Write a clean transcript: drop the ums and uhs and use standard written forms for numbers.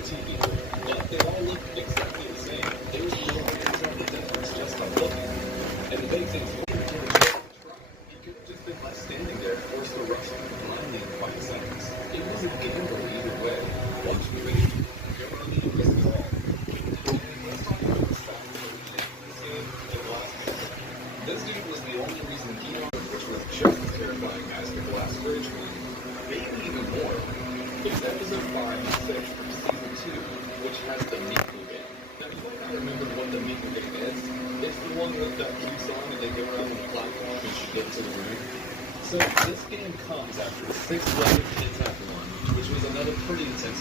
the TV, but they all look exactly the same. There's no way to tell the difference just by looking. And the big thing is, you could have just been left standing there, forced to rush blindly in 5 seconds. It was a gamble either way. Watch the video. You're going to need this call. Let's talk about the style of the this game in the last game. This game was the only reason Dion, which was just as terrifying as the glass bridge one, maybe even more. It's episode 5 and 6 from season 2, which has the Miku game. Now, you might not remember what the Miku game is. It's the one with that cute song and they go around on the platform and she gets to the room. So this game comes after the 6th level Kids Have One, which was another pretty intense